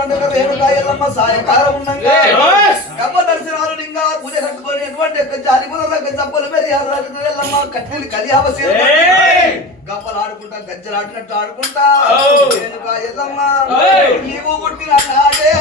పండుగ రేణుకా ఎల్లమ్మ సాయకాలం ఉండగా గబ్బ దర్శనాలు ఇంకా పూజ కట్టుకొని ఎటువంటి జాలిపుల చప్పలు పెరిగి ఎల్లమ్మ కట్టెలు కలియావసి గబ్బలు ఆడుకుంటా గజ్జలు ఆడినట్టు ఆడుకుంటా రేణుకా ఎల్లమ్మ నీవు పుట్టిన నాడే